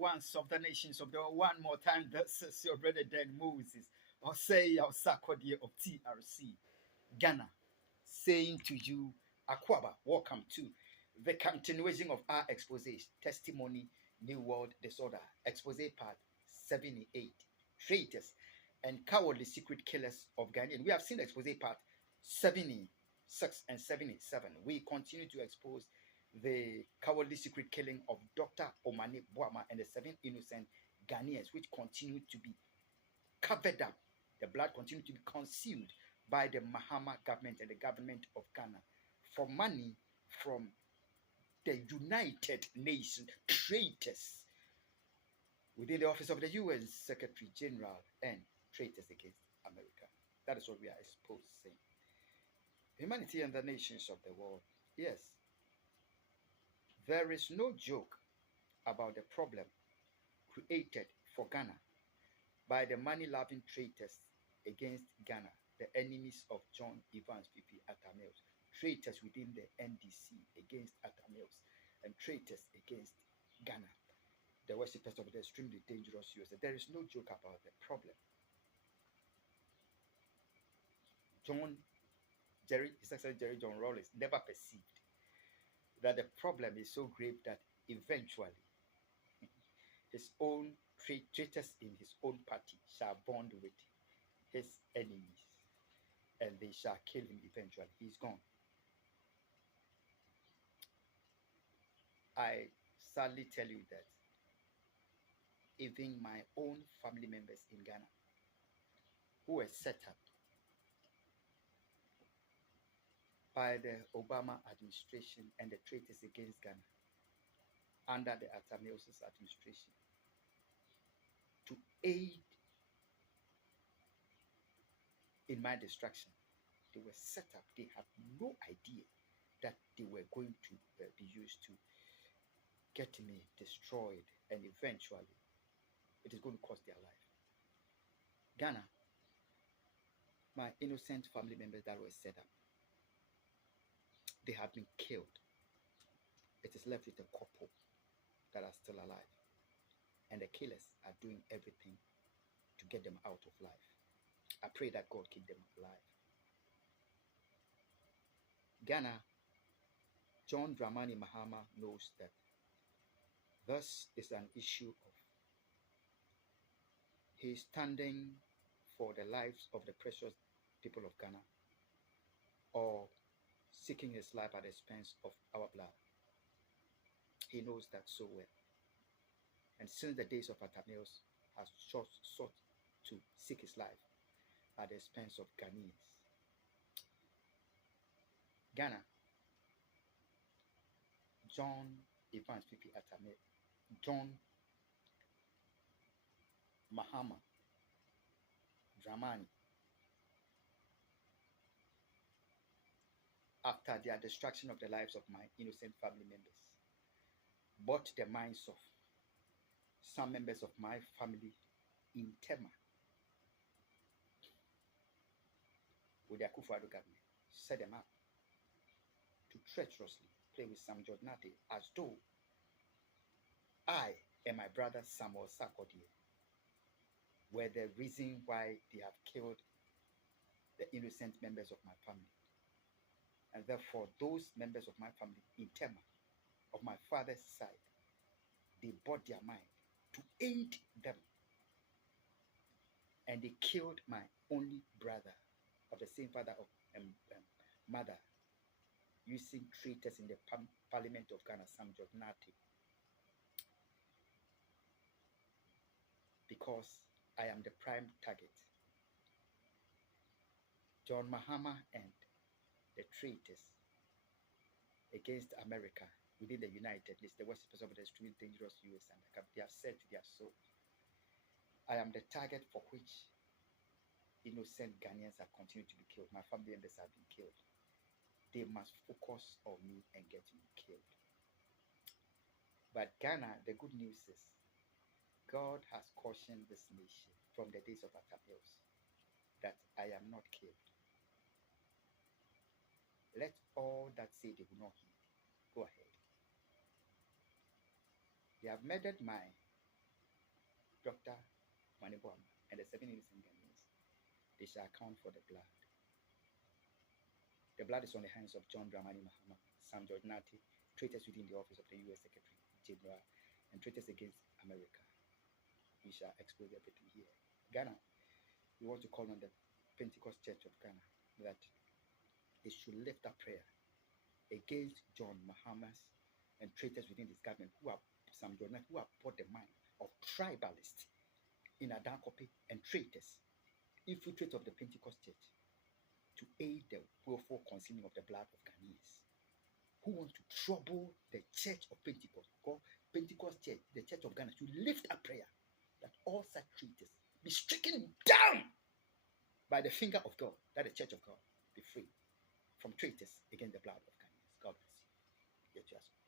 ones of the nations of the world. One more time, this is your brother Dan Moses, or say our Sakodie of TRC Ghana, saying to you, Akwaba, welcome to the continuation of our expose, Testimony, New World Disorder, expose part 78, Traitors and Cowardly Secret Killers of Ghanaians. We have seen expose part 76 and 77. We continue to expose the cowardly secret killing of Dr. Omane Boama and the 7 innocent Ghanaians, which continue to be covered up. The blood continued to be concealed by the Mahama government and the government of Ghana for money from the United Nations traitors within the office of the UN Secretary General and traitors against America. That is what we are exposing. Humanity and the nations of the world. Yes, there is no joke about the problem created for Ghana by the money-loving traitors against Ghana, the enemies of John Evans P.P. Atamils, traitors within the NDC against Atamils, and traitors against Ghana, the worshippers of the extremely dangerous USA. There is no joke about the problem. His Excellency Jerry John Rawlings never perceived that the problem is so grave that eventually his own traitors in his own party shall bond with his enemies and they shall kill him eventually. He's gone. I sadly tell you that even my own family members in Ghana who were set up by the Obama administration and the traitors against Ghana under the Atamils administration to aid in my destruction. They were set up. They had no idea that they were going to be used to get me destroyed, and eventually it is going to cost their life. Ghana, my innocent family members that were set up, they have been killed. It is left with a couple that are still alive, and the killers are doing everything to get them out of life. I pray that God keep them alive. Ghana, John Dramani Mahama knows that this is an issue of he's standing for the lives of the precious people of Ghana or seeking his life at the expense of our blood. He knows that so well. And since the days of Atamils has sought to seek his life at the expense of Ghanaians. Ghana, John Evans P.P. Atamil, John Mahama Dramani, after their destruction of the lives of my innocent family members, bought the minds of some members of my family in Tema with the Akufo-Addo government, set them up to treacherously play with Sam Jodnate as though I and my brother Samuel Sarkodie were the reason why they have killed the innocent members of my family. And therefore, those members of my family in Tema, of my father's side, they bought their mind to aid them. And they killed my only brother of the same father of mother, using traitors in the Parliament of Ghana, Sam Jodnate, because I am the prime target. John Mahama and the traitors against America within the United States, the worshippers of the extremely dangerous US, and they have said to their soul, I am the target for which innocent Ghanaians have continued to be killed. My family members have been killed. They must focus on me and get me killed. But Ghana, the good news is God has cautioned this nation from the days of Atamils that I am not killed. Let all that say they will not heed go ahead. They have murdered my Dr. Manibwam, and the 7 innocent Ghanaians, they shall account for the blood. The blood is on the hands of John Dramani Mahama, Sam George Nati, traitors within the office of the U.S. Secretary General, and traitors against America. We shall expose everything here. Ghana, we want to call on the Pentecost Church of Ghana that they should lift up prayer against John Mahama's and traitors within this government who are Sam George Nati, who have brought the mind of tribalists in Adankope and traitors, infiltrate of the Pentecost Church to aid the willful consuming of the blood of Ghanaians who want to trouble the Church of Pentecost, called Pentecost Church, the Church of Ghana, to lift up prayer that all such traitors be stricken down by the finger of God, that the Church of God be free from traitors against the blood of Ghanaians. God bless you.